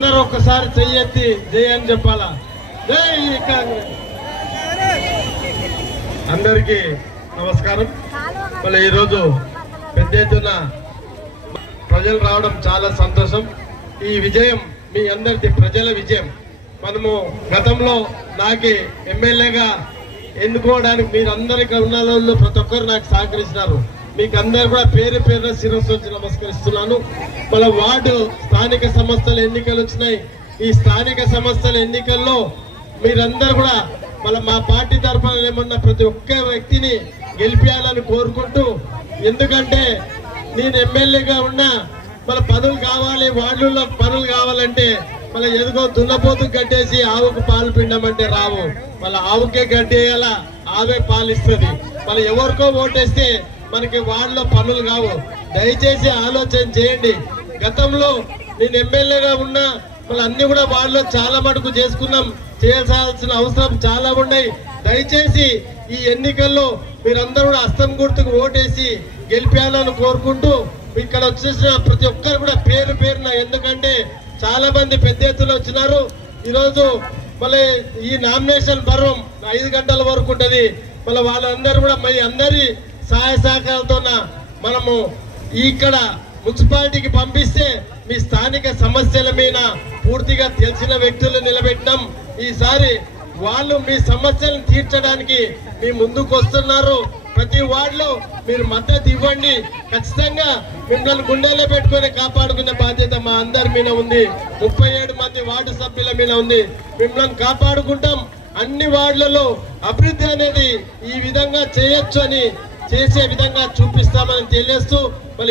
ఒక్కసారి చెయ్యెత్తి జై అని చెప్పాలా. జై కాంగ్రెస్. అందరికీ నమస్కారం. మళ్ళీ ఈరోజు పెద్ద ఎత్తున ప్రజలు రావడం చాలా సంతోషం. ఈ విజయం మీ అందరిది ప్రజల విజయం. మనము గతంలో నాకు ఎమ్మెల్యేగా ఎన్నుకోవడానికి మీరందరికీ ఉన్న వాళ్ళు ప్రతి ఒక్కరు నాకు సహకరించినారు. మీకు అందరు కూడా పేరు పేరున శిరస్సు వచ్చి నమస్కరిస్తున్నాను. మన వార్డు స్థానిక సంస్థల ఎన్నికలు వచ్చినాయి. ఈ స్థానిక సంస్థల ఎన్నికల్లో మీరందరూ కూడా మా పార్టీ తరఫున ఏమన్నా ప్రతి ఒక్క వ్యక్తిని గెలిపించాలని కోరుకుంటూ, ఎందుకంటే నేను ఎమ్మెల్యేగా ఉన్నా పనులు కావాలి, వార్డుల్లో పనులు కావాలంటే ఎదుగో దున్నపోతు కట్టేసి ఆవుకు పాలు పిండమంటే రావు. ఆవుకే గడ్డేయాల, ఆవే పాలిస్తుంది. ఎవరికో ఓటేస్తే మనకి వార్డులో పనులు కావు. దయచేసి ఆలోచన చేయండి. గతంలో నేను ఎమ్మెల్యేగా ఉన్నా అన్ని కూడా వార్డులో చాలా మటుకు చేసుకున్నాం. చేయాల్సిన అవసరం చాలా ఉన్నాయి. దయచేసి ఈ ఎన్నికల్లో మీరందరూ కూడా హస్తం గుర్తుకు ఓటేసి గెలిపేయాలని కోరుకుంటూ, ఇక్కడ వచ్చేసిన ప్రతి ఒక్కరు కూడా పేరు పేరున, ఎందుకంటే చాలా మంది పెద్ద ఎత్తున వచ్చినారు. ఈరోజు ఈ నామినేషన్ పర్వం 5 గంటల వరకు ఉంటది. వాళ్ళందరూ కూడా మీ అందరి సహాయ సహకారాలతో మనము ఇక్కడ మున్సిపాలిటీకి పంపిస్తే మీ స్థానిక సమస్యల మీద పూర్తిగా తెలిసిన వ్యక్తులు నిలబెట్టినాం. ఈసారి వాళ్ళు మీ సమస్యలను తీర్చడానికి మీ ముందుకు వస్తున్నారు. ప్రతి వార్డులో మీరు మద్దతు ఇవ్వండి. ఖచ్చితంగా మిమ్మల్ని గుండెల్లో పెట్టుకుని కాపాడుకునే బాధ్యత మా అందరి మీద ఉంది. 37 మంది వార్డు సభ్యుల మీద ఉంది. మిమ్మల్ని కాపాడుకుంటాం. అన్ని వార్డులలో అభివృద్ధి అనేది ఈ విధంగా చేయొచ్చు అని చేసే విధంగా చూపిస్తామని తెలియస్తూ,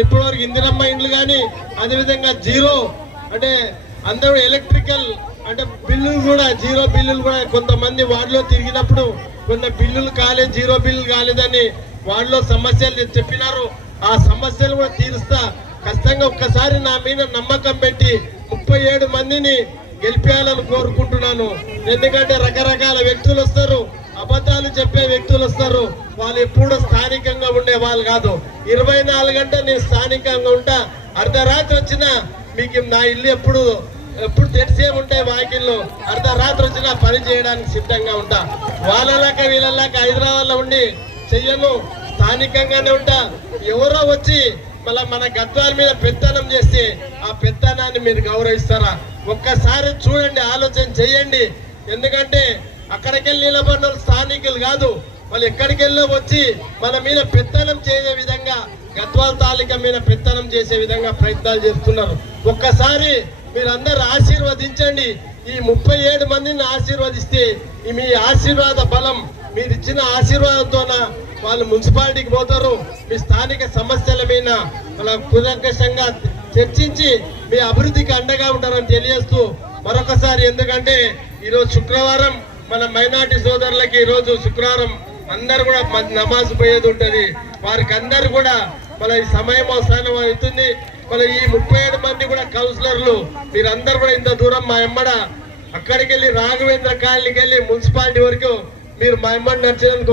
ఇప్పటివరకు ఇందిరమ్మ ఇండ్లు కానీ, అదేవిధంగా జీరో అంటే అందరూ ఎలక్ట్రికల్ అంటే బిల్లులు కూడా, జీరో బిల్లులు కూడా కొంతమంది వార్డులో తిరిగినప్పుడు కొన్ని బిల్లులు కాలేదు, జీరో బిల్లులు కాలేదని వార్డులో సమస్యలు చెప్పినారు. ఆ సమస్యలు కూడా తీరుస్తా. ఖచ్చితంగా ఒక్కసారి నా మీద నమ్మకం పెట్టి 37 మందిని గెలిపేయాలని కోరుకుంటున్నాను. ఎందుకంటే రకరకాల వ్యక్తులు వస్తారు, అబద్ధాలు చెప్పే వ్యక్తులు వస్తారు. వాళ్ళు ఎప్పుడు స్థానికంగా ఉండే వాళ్ళు కాదు. 24 గంటలు నేను స్థానికంగా ఉంటా. అర్ధరాత్రి వచ్చినా మీకు నా ఇల్లు ఎప్పుడు తెరిసే ఉంటాయి. వాకిళ్ళు అర్ధరాత్రి వచ్చినా పని చేయడానికి సిద్ధంగా ఉంటా. వాళ్ళలాగా వీళ్ళలాగా హైదరాబాద్ లో ఉండి చెయ్యను, స్థానికంగానే ఉంటా. ఎవరో వచ్చి మన గద్వాల మీద పెత్తనం చేస్తే ఆ పెత్తనాన్ని మీరు గౌరవిస్తారా? ఒక్కసారి చూడండి, ఆలోచన చెయ్యండి. ఎందుకంటే అక్కడికెళ్ళి నిలబడిన స్థానికులు కాదు, ఎక్కడికెళ్ళో వచ్చి మన మీద పెత్తనం చేసే విధంగా, గద్వాల తాలూకా మీద పెత్తనం చేసే విధంగా ప్రయత్నాలు చేస్తున్నారు. ఒక్కసారి మీరందరూ ఆశీర్వదించండి. ఈ 37 మందిని ఆశీర్వదిస్తే మీ ఆశీర్వాద బలం, మీరు ఇచ్చిన ఆశీర్వాదంతో వాళ్ళు మున్సిపాలిటీకి పోతారు. మీ స్థానిక సమస్యల మీద కూలంకషంగా చర్చించి మీ అభివృద్ధికి అండగా ఉంటారని తెలియజేస్తూ మరొకసారి, ఎందుకంటే ఈరోజు శుక్రవారం మన మైనార్టీ సోదరులకి, ఈరోజు శుక్రవారం అందరు కూడా నమాజ్ పోయేది ఉంటుంది. వారికి అందరు కూడా ఈ సమయం అవసరం అవుతుంది. ఈ 37 మంది కూడా కౌన్సిలర్లు మీరందరూ కూడా ఇంత దూరం మా ఎమ్మడ అక్కడికి వెళ్ళి రాఘవేంద్ర కాలనీకి వెళ్ళి మున్సిపాలిటీ వరకు మీరు మా ఎమ్మడి నడిచేందుకు